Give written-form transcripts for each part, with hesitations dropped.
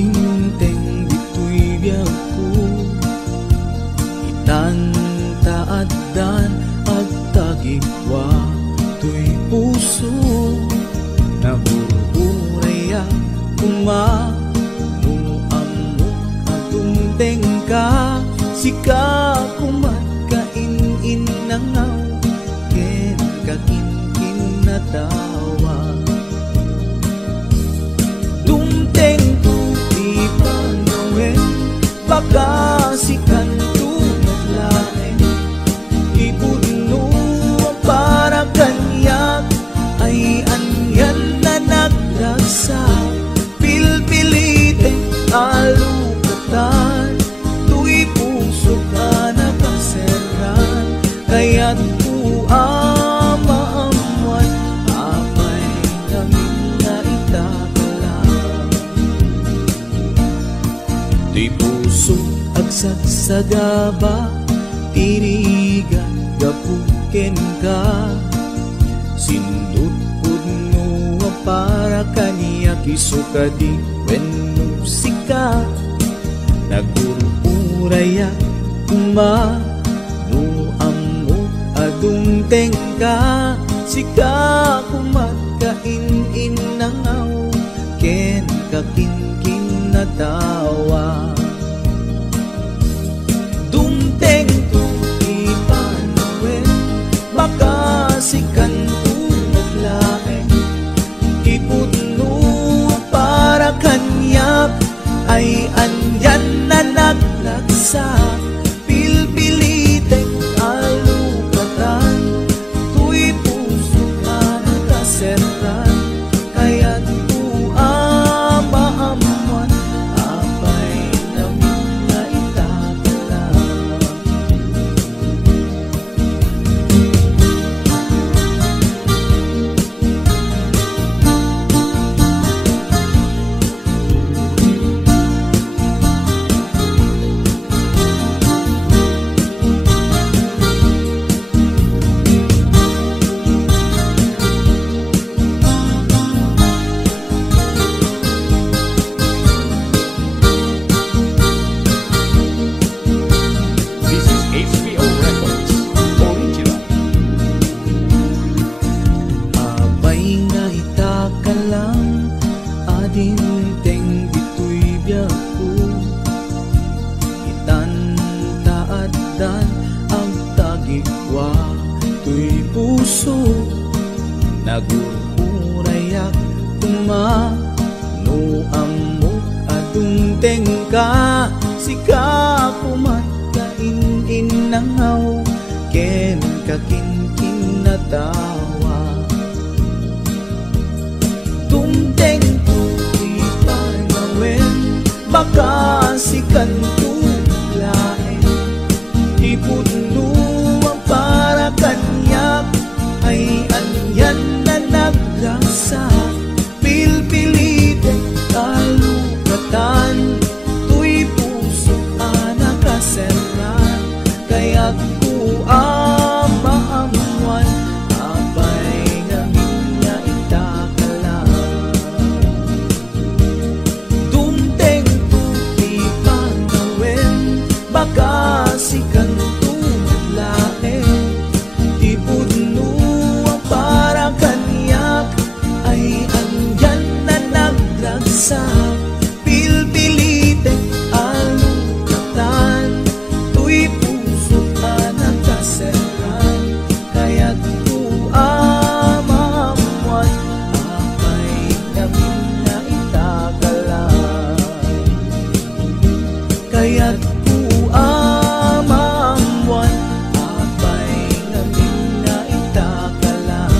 adinteng dito'y biyag ko, itantaadan at tagigwa to'y puso. Nabuburaya kumanuamok adungteng ka, sika kumat kainin nangaw, ken kakinkin na tawa. Dumteng tu ipanawen, baka sikan tu naglaen, ipudno para kanyak ay anyan na nagragsa. Pilpilite alukatan, tu'y puso ka nakaseran, kaya't ku amaamuan apay namin na itakalang. Tu'y puso agsagsagaba, tirigan gapuken ka, sindut pudno para kaniya kisukadi wenno sika. Nagururaya kumanuamok adungteng ka, sika kumat kainin nangaw, ken kakinkin na tawa. Dumteng tu ipanawen, baka sikan tu naglaeng, ipudno para kanyak ay andyan na naglagsa. Pilpilitek alukatan, tu'y puso ka nakaseran, kaya't ku amaamuan apay namin na itakalang. This is HBO Records Original. Apay nga itakalang, adinteng dito'y biyag ko, itantaadan ang tagigwa to'y puso. Nagururayak kumanuamok adungteng ka, sika kumat kainin nangaw, ken kakinkin na tawa. Dumteng tu ipanawen, baka sikan tu laen, ipudno para kanyak ay anyan na nagragsa. Pilpilite alukatan, tu'y puso ka nakaseran, kaya't ku amaamuan apay namin na itakalang. Dumteng tu ipanawen, baka sikan tu naglaen, ipudno para kanyak ay andyan na nagragsa. Pilpilite alukatan, tu'y puso ka nakaseran, kaya't ku amaamuan apay namin na itakalang. Kaya't ku amaamuan apay namin na itakalang.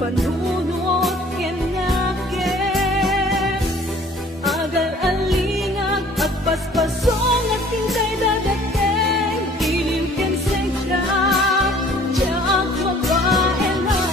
panunot kenaken agar alingag at paspasong at hintay dadateng iliw ken segda tiyak mabaelanen.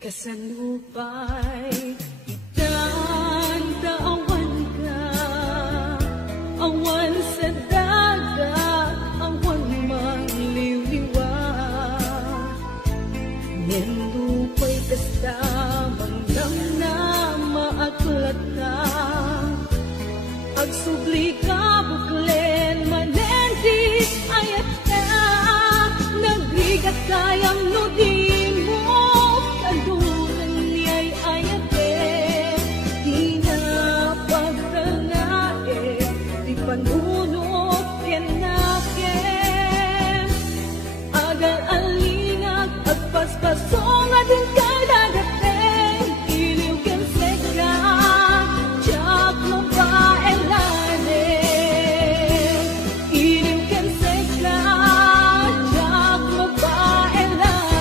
Kasanupay itandaawan ka, awan sa dagat, awan mangliliwag. Nindupay kasta manggam na maaklata, agsubli ka buklen manendis ayat ka, nagrigat kayang nudin mo. Kanduran niya'y ayate, di na pagtanae, di panunot kenaken agar alingag at paspasong ating kadadateng iliw ken segda tiyak mabaelanen, iliw ken segda tiyak mabaelanen.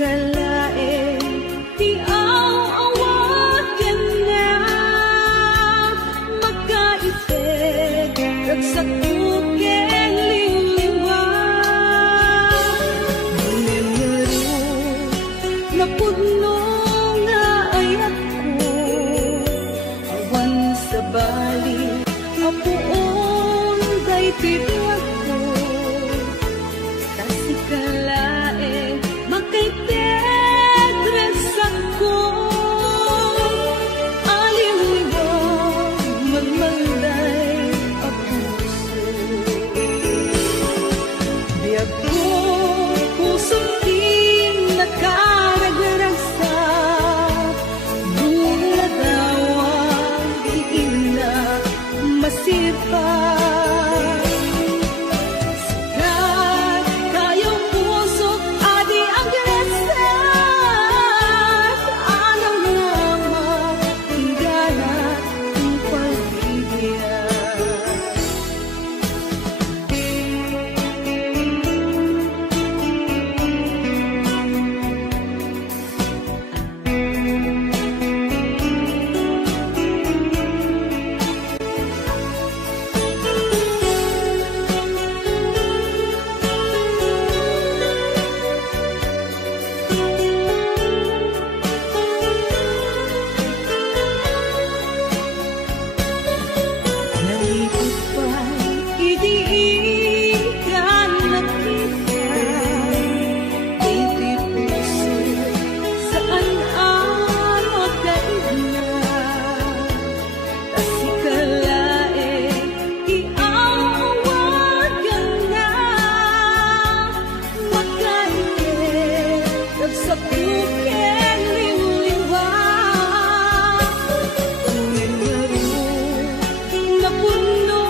kalae di awat na makaipit ragsakot ken liliwa Menero na pudno nga ayat ko awan sa bali apuon day tidwag ko kasi kalae makaited resak ko aliliwag magmalday ang puso di ako pusong di nakaraglarasa mula tawag di na masipa Napuno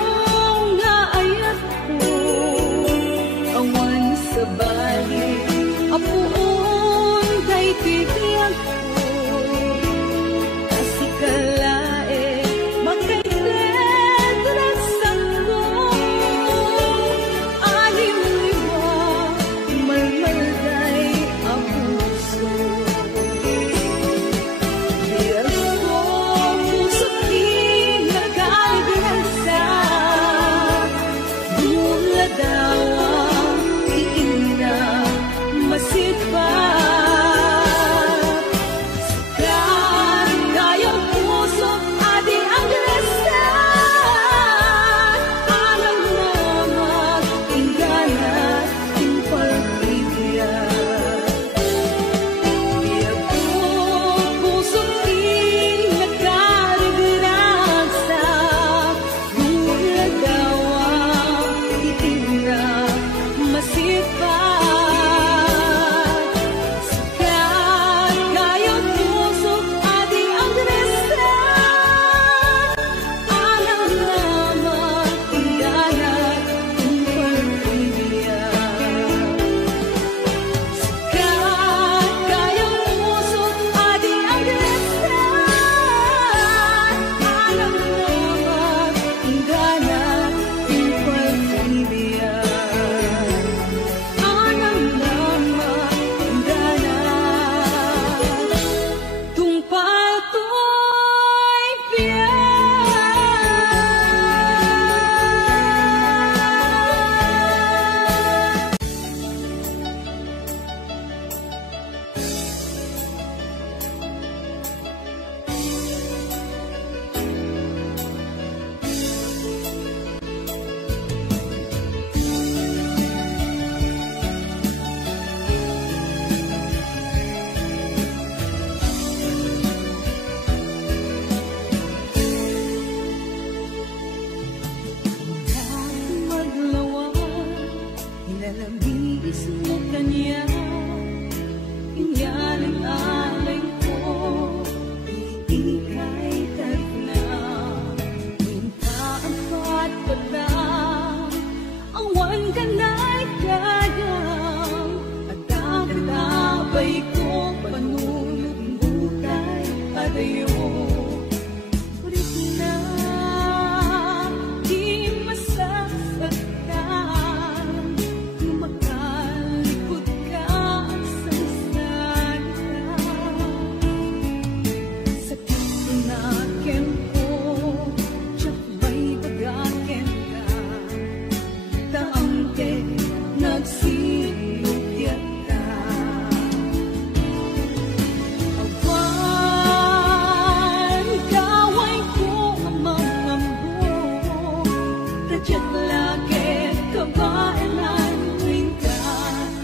Tadyak langit, kabailan, tuwing ka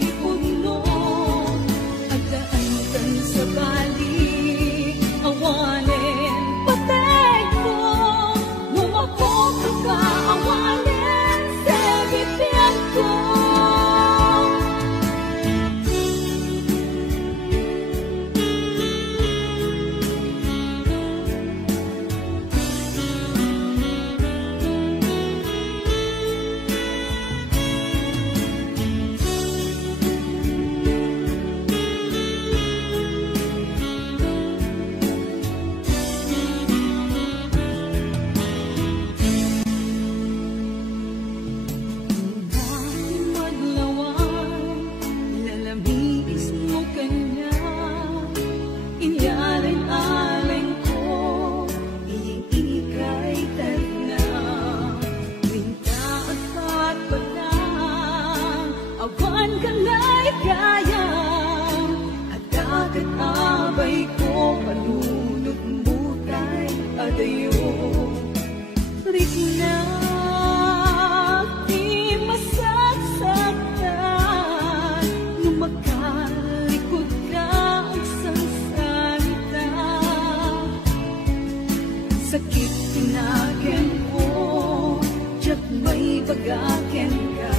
ipuno. At daantan sa balik, awanin, patay ko. Lumapok ka, awanin, sa bibig ko. Sakit tinagan ko, tiyak may bagaken ka.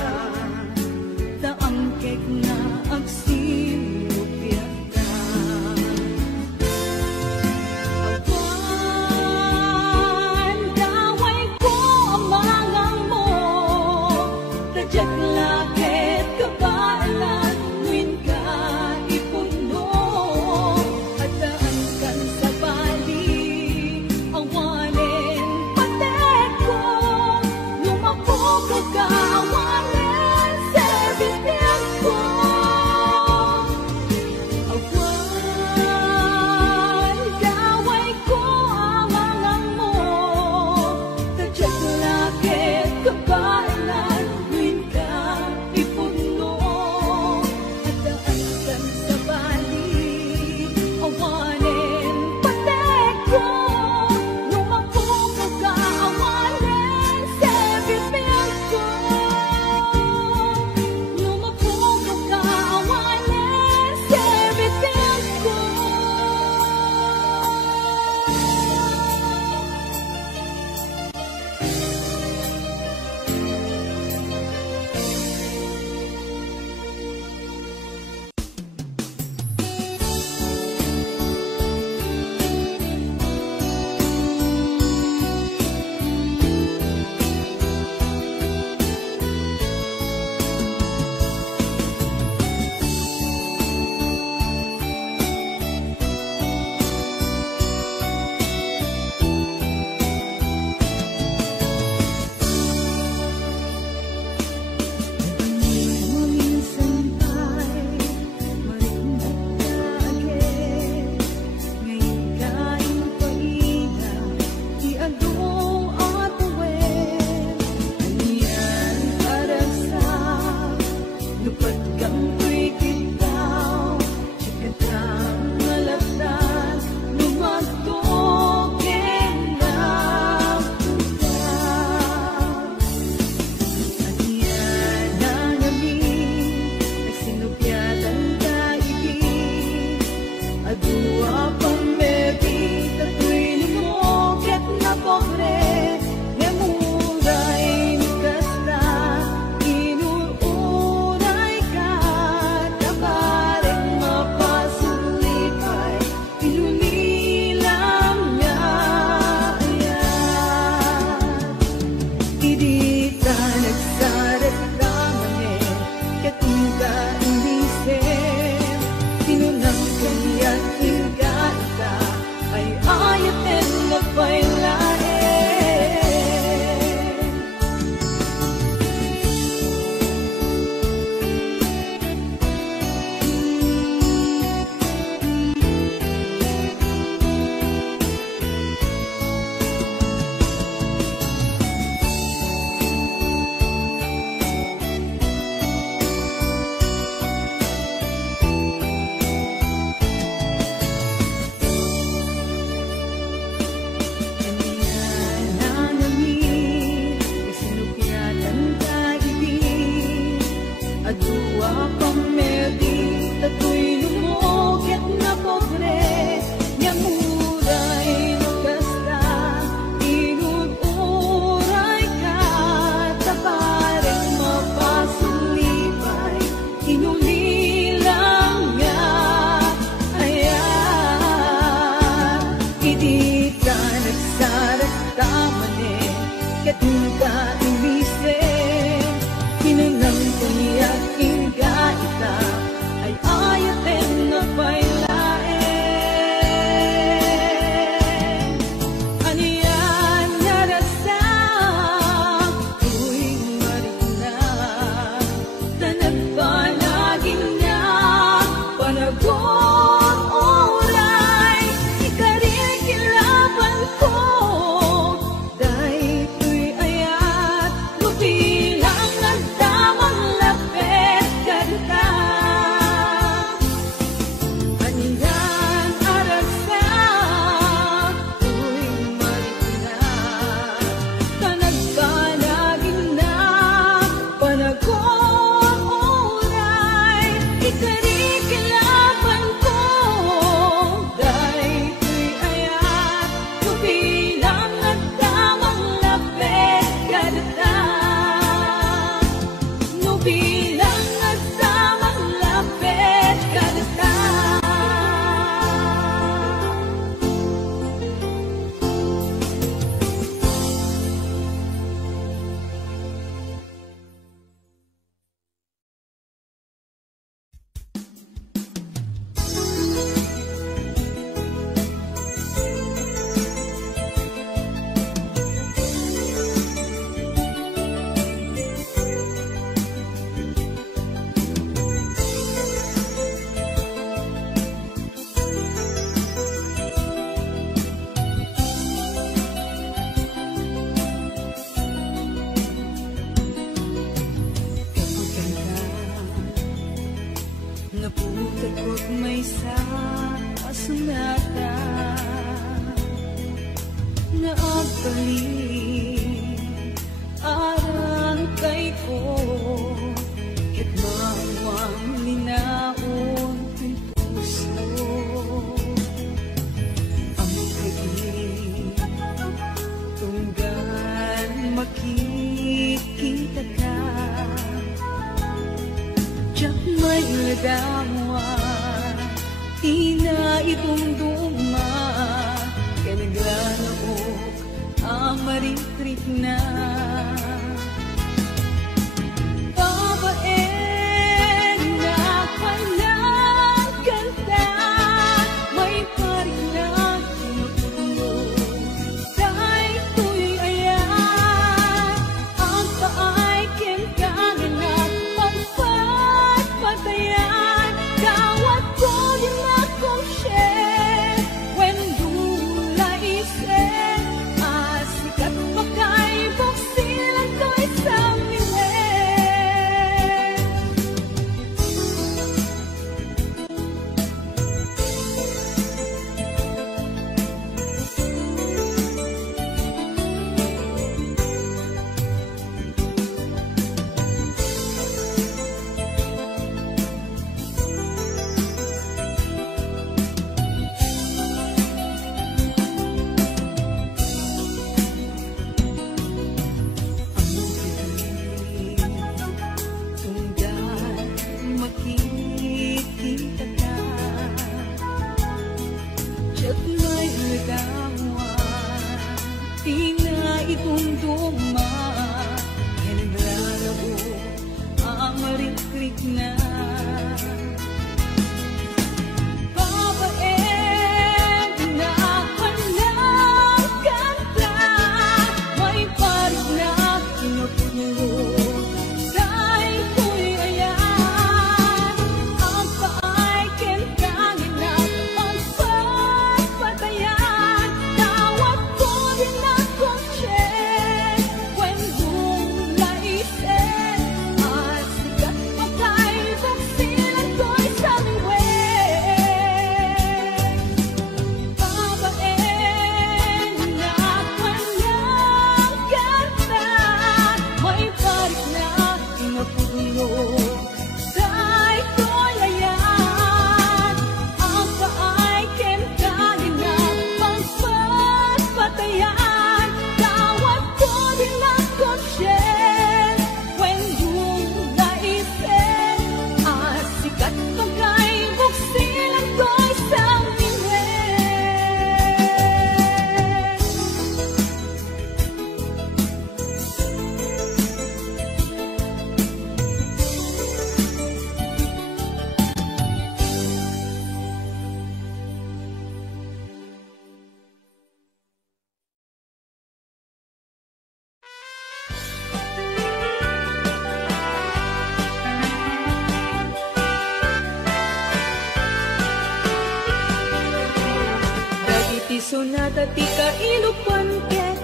Taangkek na agsilupit ka. Awan, daway ko amangang mo. Tadyak lakit, kabailan, tuwin ka ipuno. At daankan sa balik, awanin, patek ko. Lumapok ka, awanin, sa bibig ko. Awan, daway ko amangang mo. Tadyak lakit, kabailan, tuwin ka ipuno. At daankan sa balik, awanin, patek ko. Lumapok ka, awanin, sa bibig ko. Lumapok ka, awanin, sa bibig ko. Maminsan ay marindag lagi. Ngayon kain paina, iadong at uwin. Aniyan aragsak, lupat kang kwikitaw. Sikatang malatan, lumagtogin na puta. Aniyan ang amin, nagsinupyatan kaibig. Adua pang mebi, tato'y lumukit na pobre. Ngemuray nikas na, inuuray ka. Tabareng mapasulipay, inunilam niya ayan. Hindi ta nagsarat ramane, katinda indisem. Sinunang kaniyat ingata, ay ayatin na pailain. ka imbisen. Pinanang kaniyak ingga ita ay ayaten na pailaen. Aniyan narasang tuwing marina na nagpanagin niya panagon oray. Ikarin kilaban ko dahil tuy ayat lupilang at damang lapit kanta. Aniyan arasang tuwing marina na nagpanagin na panagon oray. Ikarin kilaban ko dahil tuy ayat lupilang at damang lapit kanta. Nubilang at damang lapit kanta. Naputak ko't may sa asunata na agpaling arang kay ko ket mawang linaon ng puso. Ang kain tunggal makikita ka Diyak may ladamwa, tina itunduma, kanaglalaok, amaritrit na. Babaen na palang kanta, may parilang tinutulog, dahil ko'y ayan, ang paay kinkanganak, pagpatpatayan, dawat ko din akong share, when dula isen, asikat pa kay buksin. sunata ti kailupan ket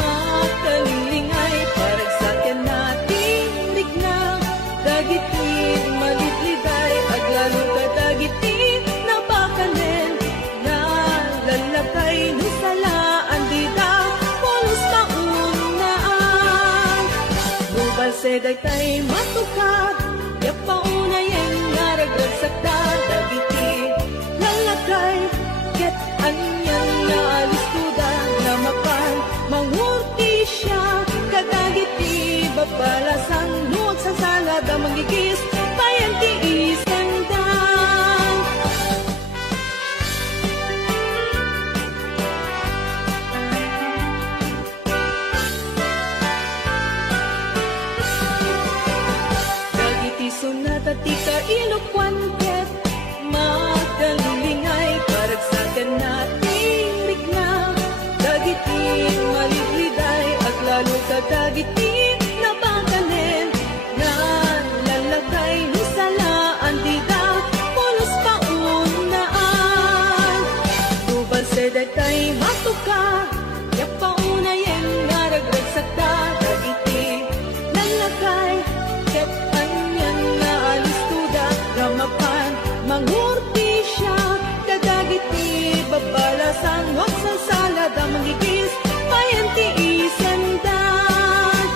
makalingay parag sa natin ligna dagiti malibliday aglalo ka dagiti napakanen na lalakay no salaan di da polos taunaan Nubal seday tay matukad yapaunay naragragsak dagiti lalakay ket anyan na alistuda na makan mangurti siya kadagiti babalasan nuot sa salada magigis bayan ti isandang dagiti sunata ti kailupan ket makalingay parag sa nating ligna dagiti malibliday at lalo ka dagiti napakanen na lalagay no salaan di da polos paunaan Nubal seday tay matuka yapaunayen naragragsak dagiti lalagay ket anyan na alistuda ramapan mangurti siya kadagiti babalasan wag sa salada magigis bayan ti isandan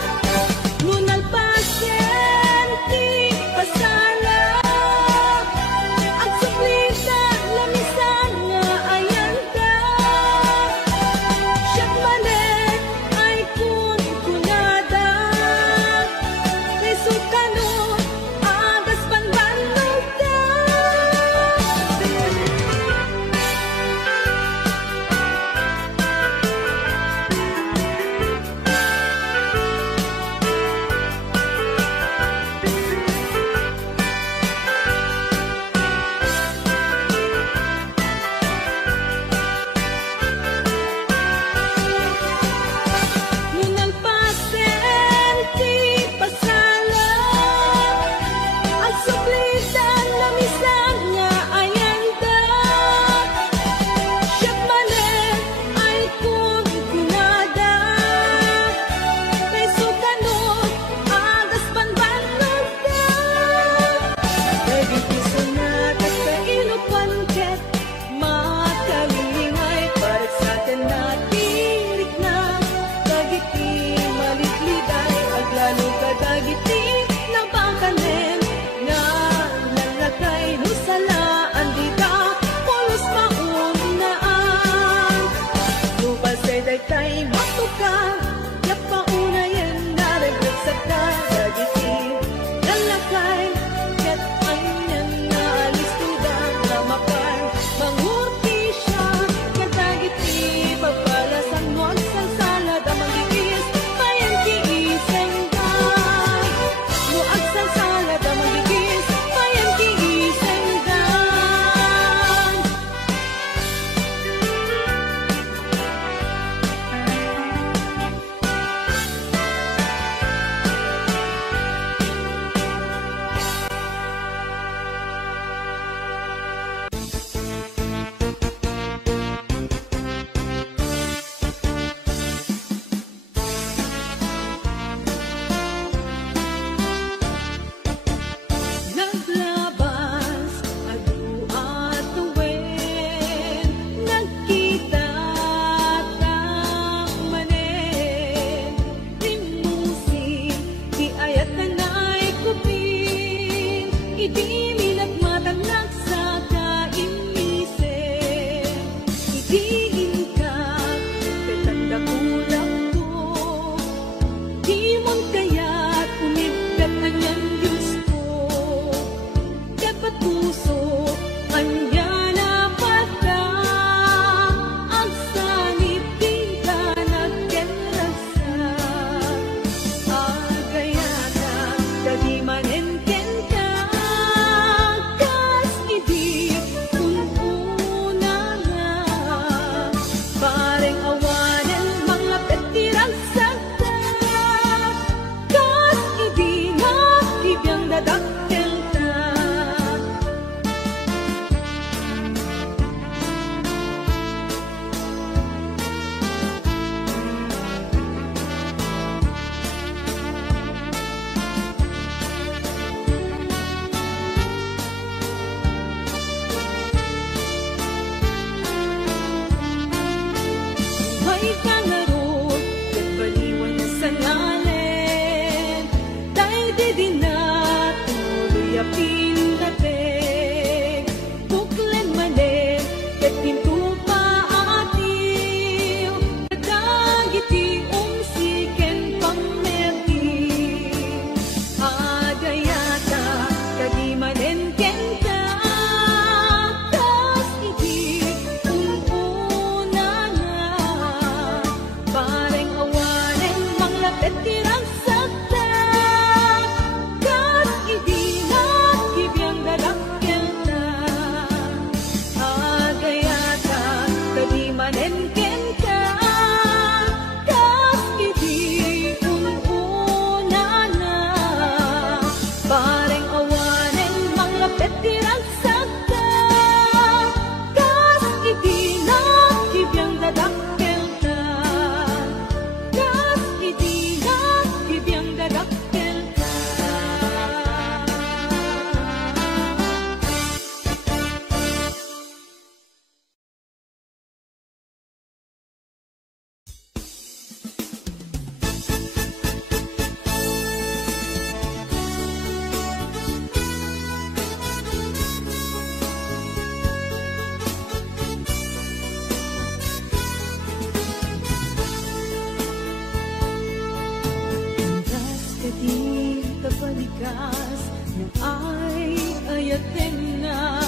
palikas na ay ayatin na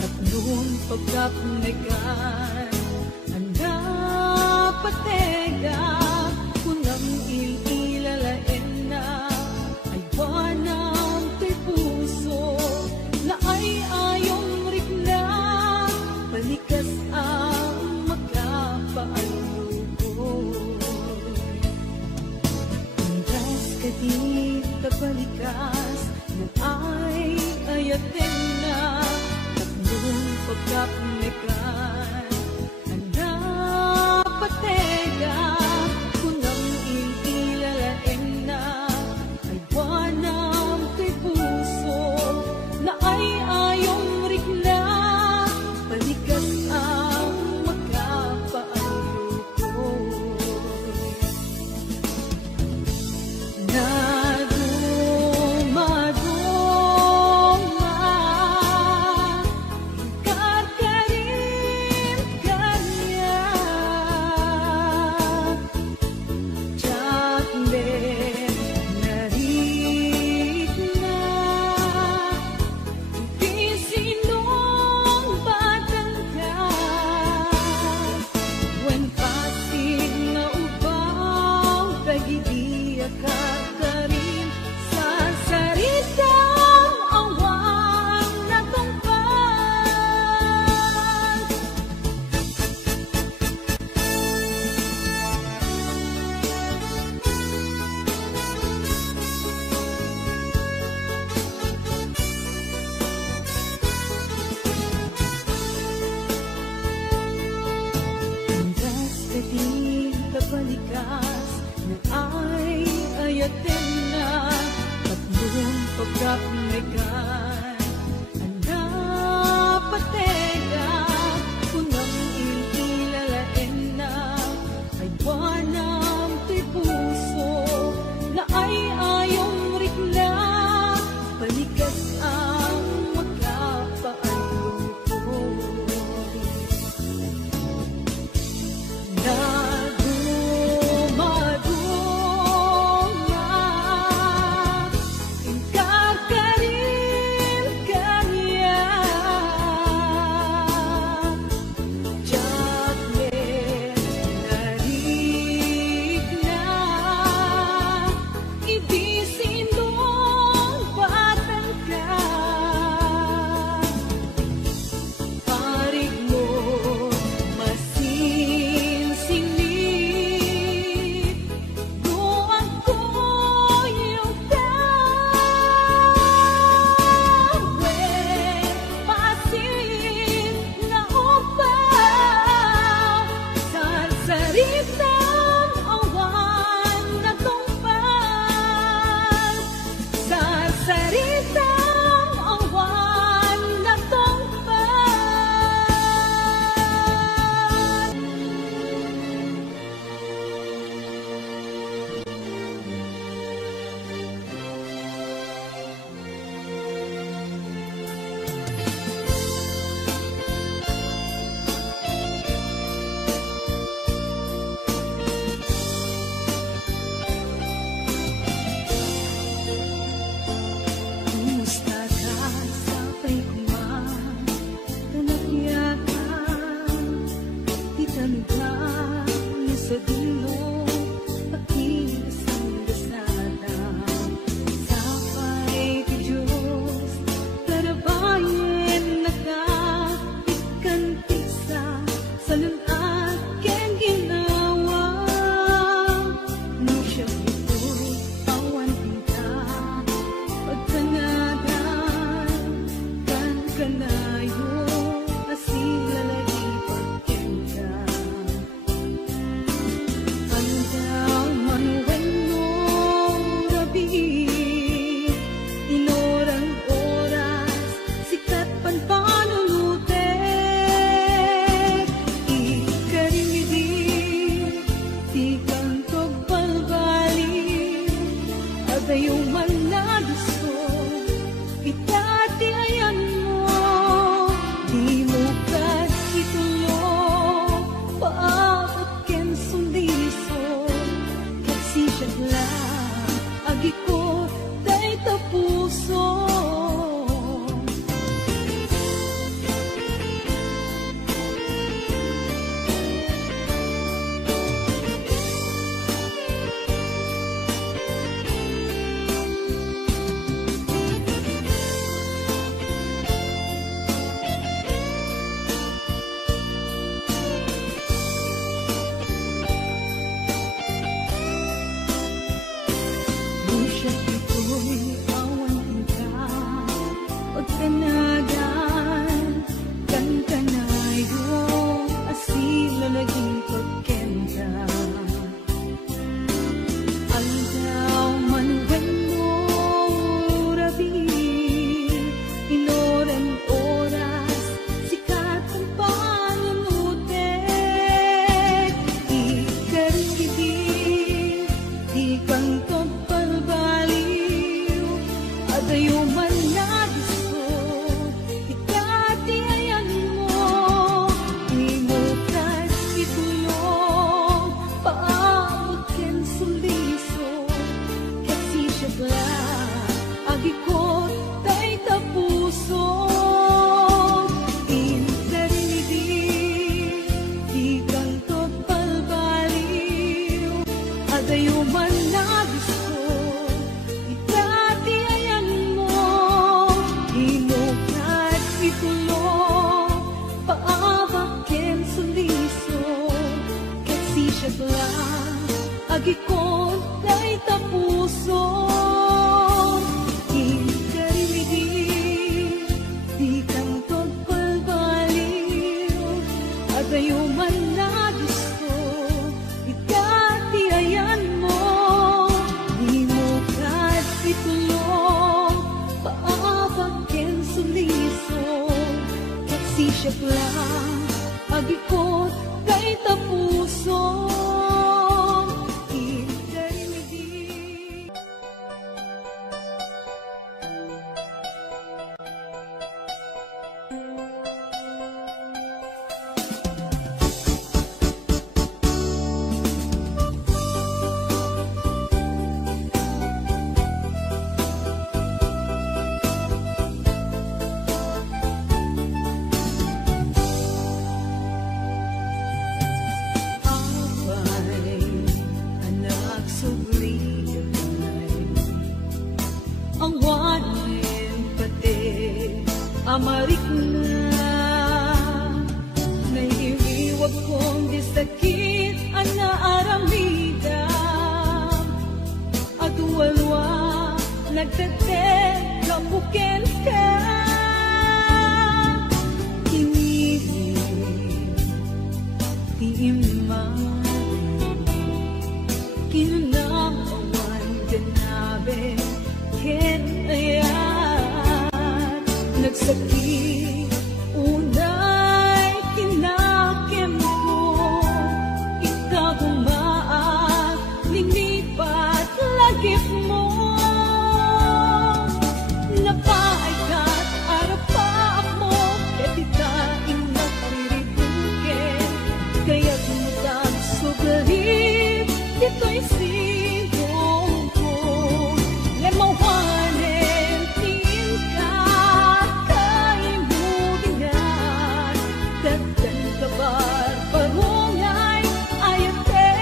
at noon pagkapunikan anda patega kunang ililalain na ay wanang kay puso na ay ayong rikna palikas ang magkapaalukoy Andas ka di kapalikas na ay ayatin na at noong pagkapunikan anda patega kunang ililalain na ay wanang kay puso na ay ayong rikna palikas ang magkapaalukoy na dumaduma karkarin kanya Jacqueline narit na di sinong batang ka when pasig na ubaw tagiiyak ka rin sa saritang awang natungpag Andas ka di kapalikas na ay ayatin na at noong pagkapunikan anda patega kunang ililalain na ay wanang kay puso na ay ayong rikna palikas ang magkapaalukoy na dumaduma karkarin kanya Jacqueline narit na idi sinong batang ka parig mo masinsingit doon ko yung tawe pasin na upaw sa saritang awan na tungpal sa saritang awan na tungpal Kumusta ka sa paikuman Tanagyakan Itanughan ni sa dulo Pakilasang dasada Sapay ti Diyos Tarabayan na ka Ikantisa sa lunat ken ginawa No siya ito'y awan pinta pagkanadan kan kanayo asilalay pagkenta Andaw manuwen mo rabi inorang oras sikat panpanulute ikarimidi ti kantog balbali adayong managusto itati ayan mo di mo kas itulo paabot ken sundiso kasi siya lang agi ko day tapos siya lang agikot kay tapuso. Ang wanin pati amarik na naiiwag kong di sakit ang naaramidam at walwa nagtatek kapukin ka inibig di imang kinunang awan ganabe ken ayan nagsakit unay kinakem ko ikaw gumaat linipat lagip mo napaay ka't arapaak mo ketita inagpiribukin kaya't mutag sugarit dito'y sigong ko lemawanin tingka kay mubingan dagdan kabar parungay ayate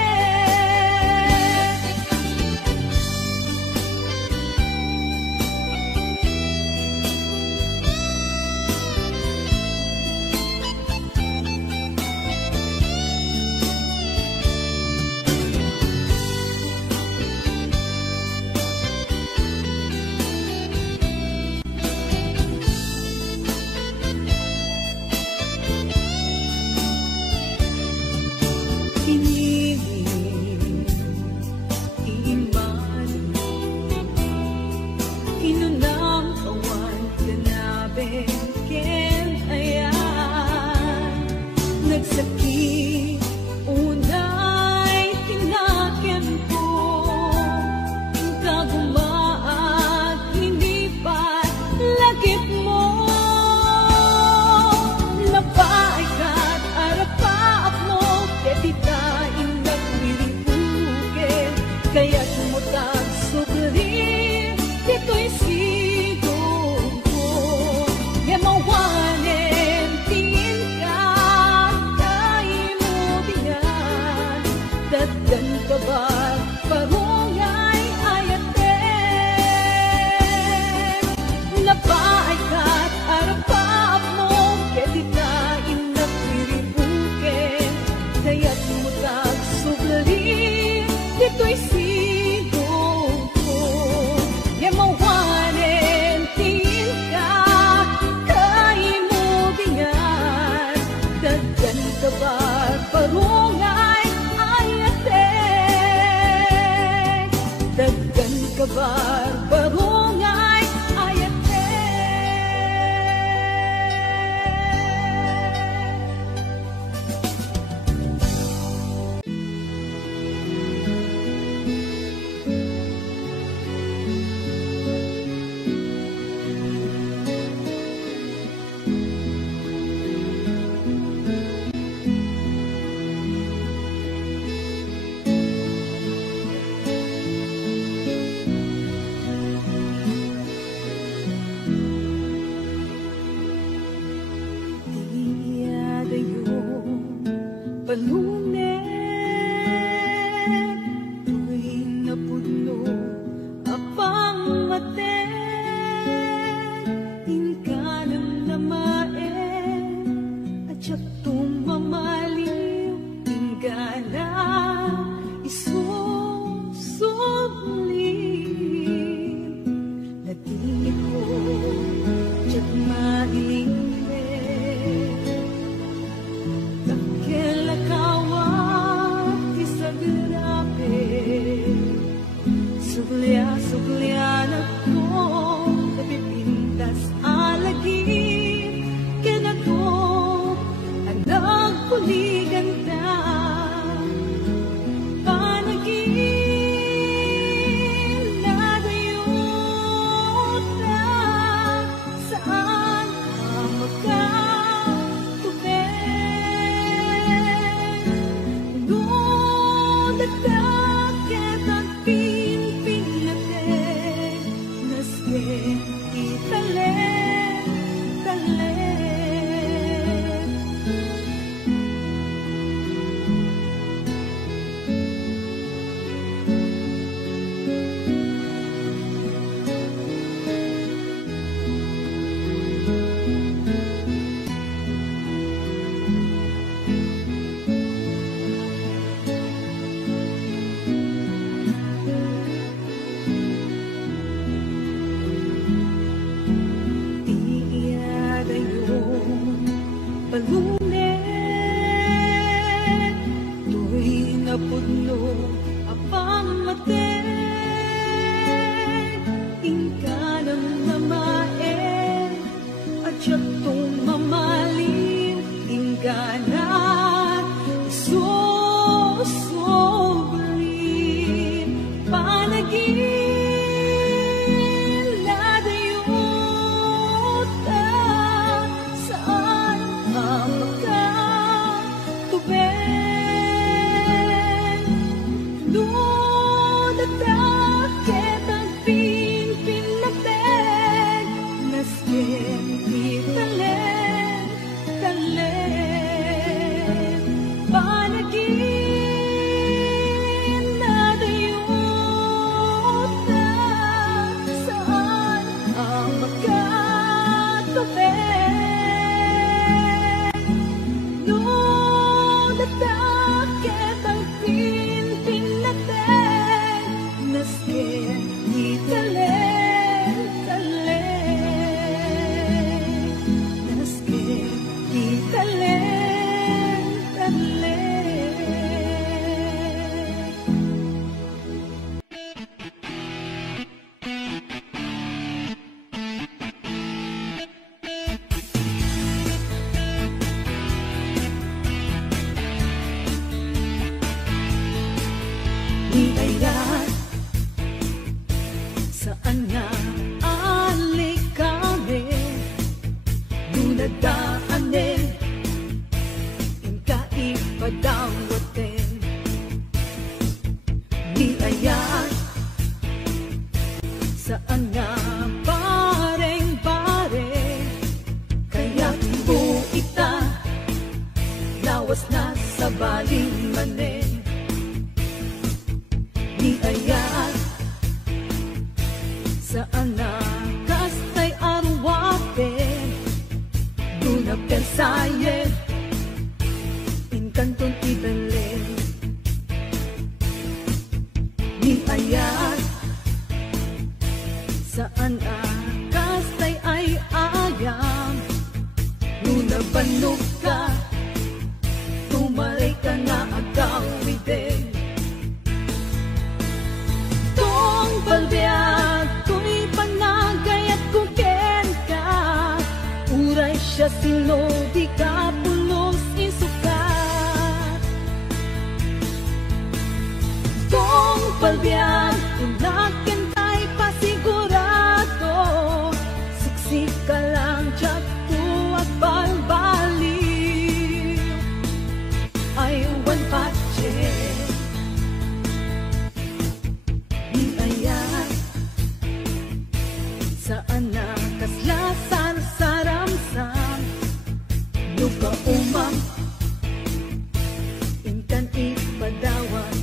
kinunang awan ganabe ken ayan nagsakit unay tinakem ko kagumaat linipat lagip mo napaay ka't arapaak mo ketita inagwiribuken kaya't mutag sugarit dito'y sigong ko yamawanin tingka kay mubingan dagdan kabar parungay ayate napaay ka't arapaak mo ketita inagwiribuken kaya't mutag sugarit dito'y sigong ko yamawanin tingka kay mubingan dagdan kabar parungay ayate dagdan kabar parungay ayate panunet tuwing napudno apang mate inkanang namae at siyak tumamaliw ingana isusublim natingin ko siyak madilim suglia ako napipintas alagi kinako Lunes, tuwing napudno apang maten, ingka ng namaen at siyatong mamalim, ingka na susubarin panagin ladayuta saan ang makatubeng doon natakit ang pinpinateg nasken italen talen panagin ladayuta saan ang makatubeng noon natakit ang pinpinateg nasken italen talen nasken italen talen. Di ayan saan nga alik kami dunadaanin ingka ipadawatin. Di ayan saan nga pareng-pareng kaya buita lawas na sa baling manen. Di ayan saan na kastay arwapen duna pensayen inkanton ibelen. Di ayan saan na kastay ay ayam duna banog ka tumaray ka na agawiden. Tong balbiag ko'y panagay at kuken ka uray siya sino di ka pulos isukat. Tong balbiag unaken tay pasigurado siksik ka lang tiyak tuwag balbali ay one patche. Di ayan saan na kaslasan sa ramsam luka umang ingkan ipadawan.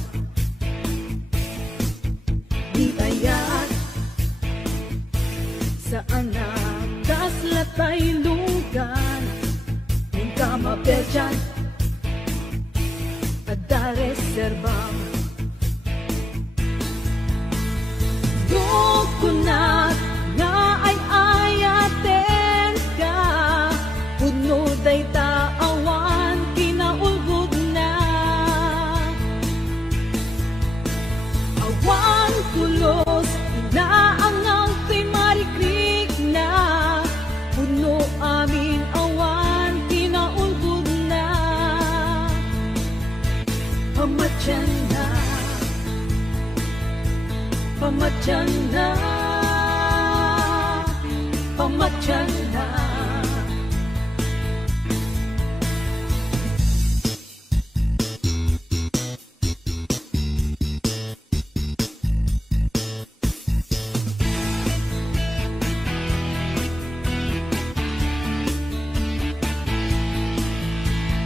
Di ayan saan na kaslatay lugan ingka mapedyan ada reserbang. Dukunat nga ay ayaten ka puno day taawan kinaulgod na awan kulos inaangaw kay marikrik na puno amin awan kinaulgod na pamatyan na pamatyan na pamatyan na.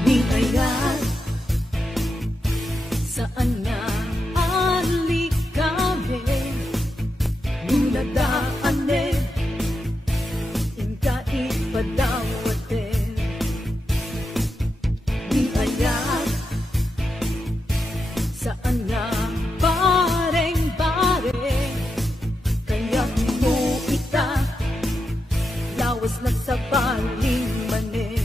Di ayan saan nga alik kami dunadaanin ingka ipadawatin. Di ayan saan nga pareng-pareng kaya buita lawas na sa baling manin.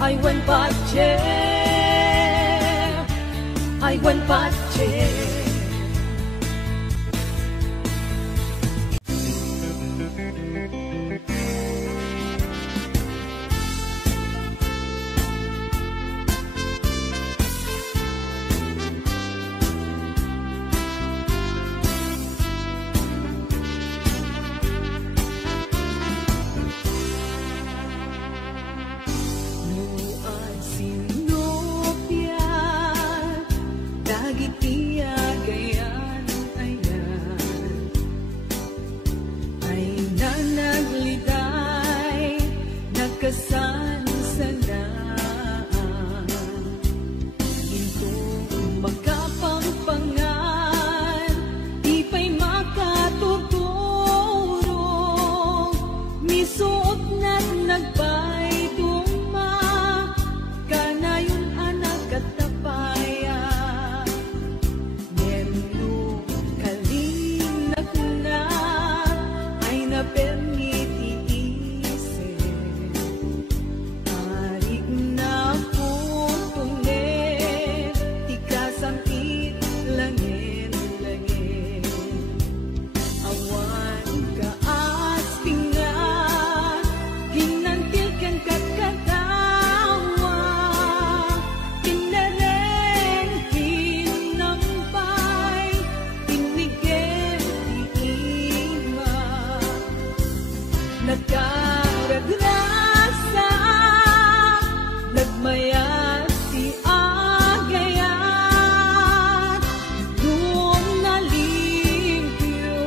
Ay wan pache, ay wan pache. Nuan sinopya, dagitiya gayan ayan, ay nanagliday, nagkasan sanaan, ito magkapangpangan, di pa'y makatuturo, misuot na't nagpay duma, kanayon anak at tapaya, nemno kalinak na, ay napermiti isip, arik na putunin, tikasangkit langit-langit, awan ka aspingan, ginantilkan kat katawa, pinareng pinampay, pinigil iima, nagkaragrasa, nagmayat si agayat, doon nalimpyo,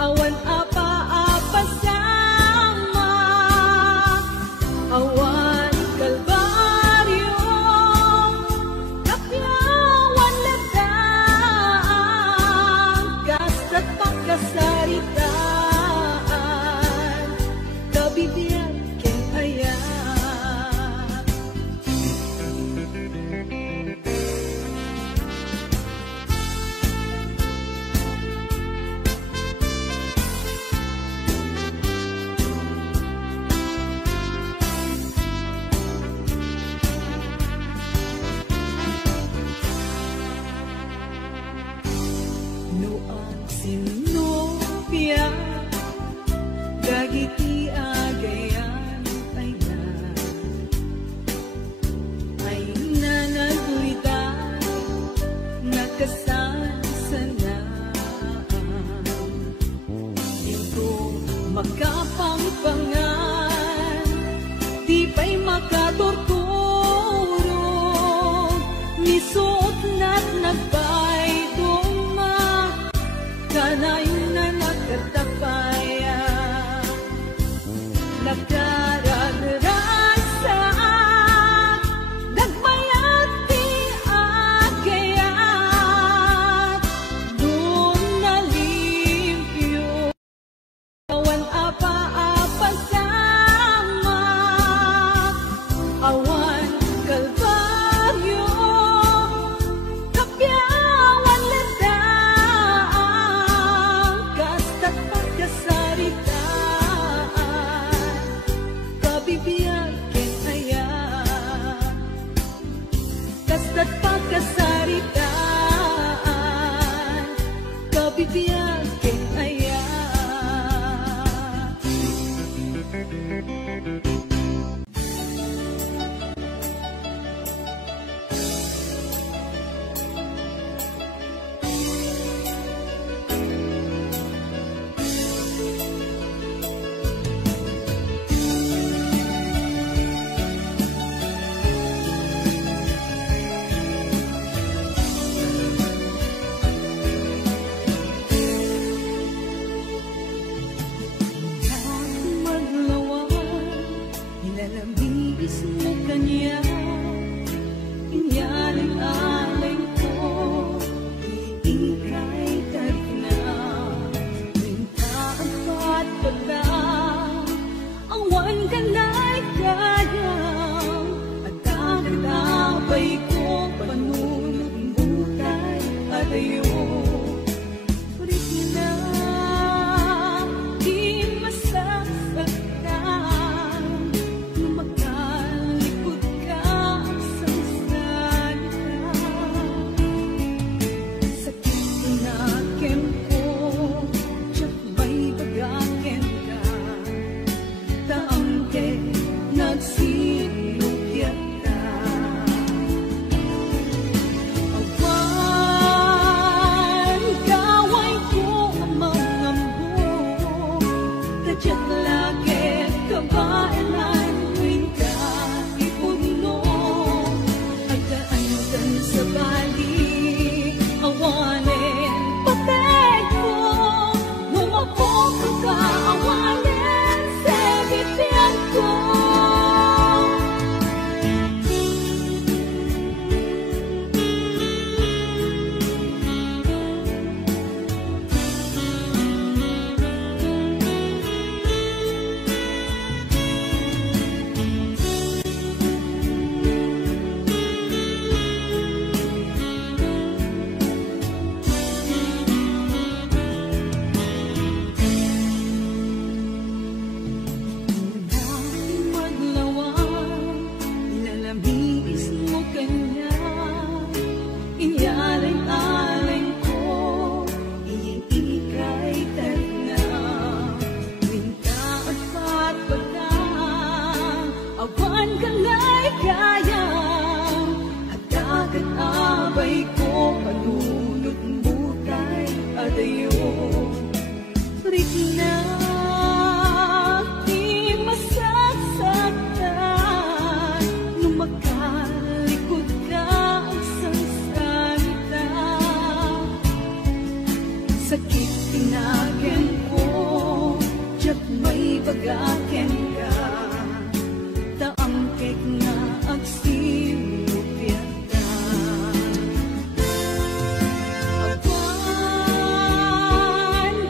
awan apa-apa sama, awan kalbaryo, kapyawan ladang, kasta't pagkasaritaan, kabibiyag ken ayan. Nuan sinopya, dagiti agayan ayan, ay nanaguritan, nagkasan sanaan, ito magkapangpangan, di pa'y makatorturo, misuot na't nagpay duma, kanayon na nagkatapaya, nagkararasa, nagmayat di agayat, doon nalimpyo, awan apa-apa sama, awan kalbaryo, kapyawan ladang, kasta't pagkasaritaan, kabibiyag ken ayan, kasta't pagkasaritaan, kabibiyag ken ayan. sakit tinagen ko, tiyak may bagaken ka, taang kek nga agsilupit ka. Awan,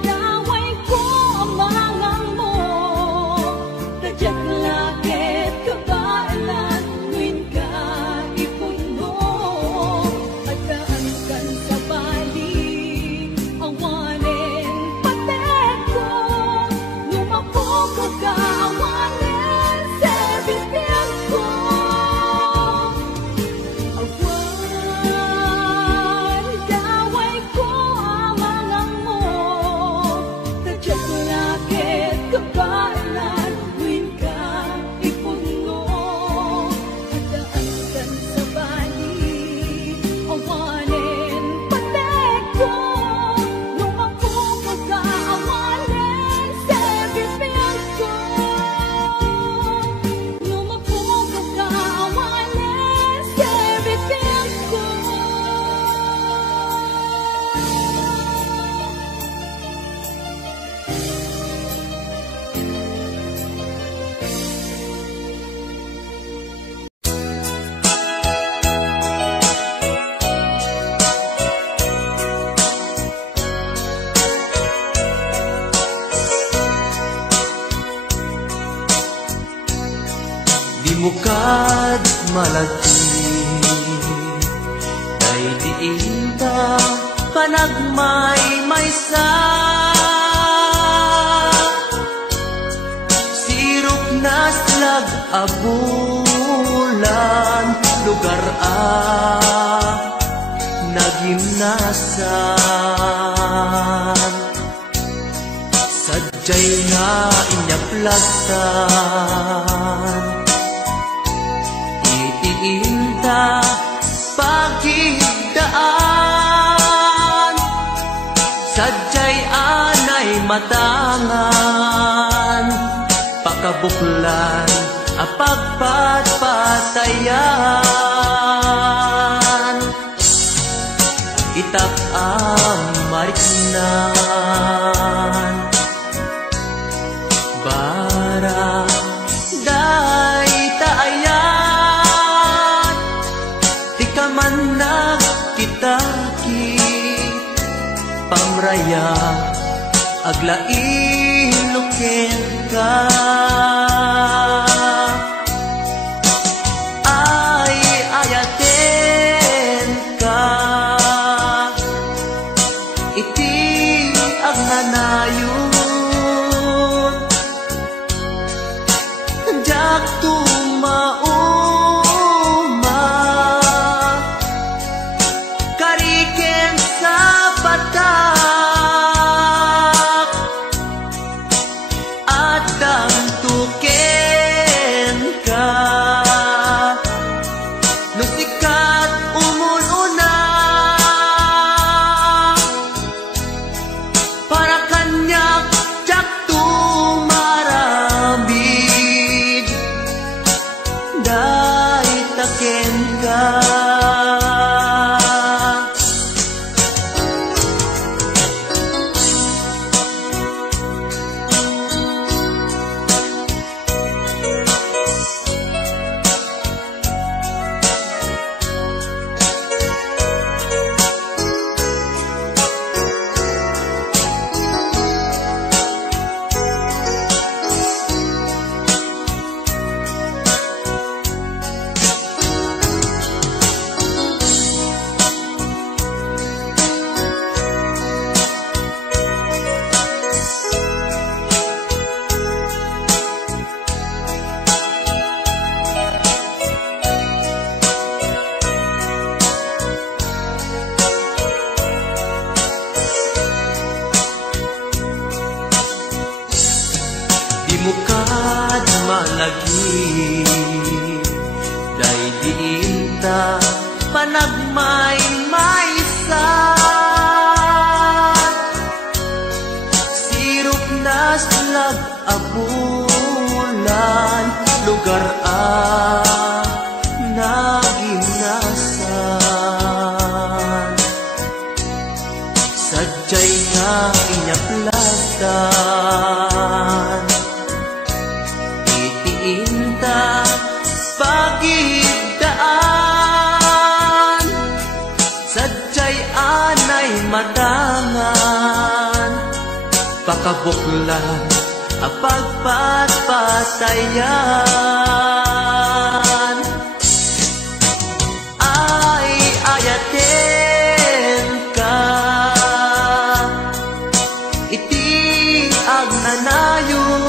daway ko amangang mo, tadyak lakit kabailan, win ka ipuno, at daan kan sa balik, awanin patek ko, lumako ka awanin sa bibig ko. Awan, daway ko amangang mo, tadyak lakit kabailan, win ka ipuno, at daan kan sa balik, awanin patek ko, lumako ka awanin sa bibig ko. Lumako ka awanin sa bibig ko. Di mo kad malagi, kay diin ta panagmay-maysa. Sirop na slag abulan, lugar nagimnasan. Sadyay nga inyaplagtan, itiinta pagigdaan. Sadyay anay matangan, pakabuklan apagpatpatayan. Itak mariknan, bara day taayan. Di ka man nagkitaki, pamraya aglain-lukin ka. Ay ayaten ka, iti agnanayon. Jak tumauma, kariken sa patak, at damtuken ka. Nusikat umununa, para kanyak jak tumarabid, day taken ka. Di mo kad malagi, day diinta panagmay-maysa. Sirop na slag abulan, lugar nagimnasan. Sadyay nga inyaplagan. Itiinta pagidaan, sadyay anay matangan, pakabuklan apagpatpatayan. Ay ayaten ka, iti agnanayon,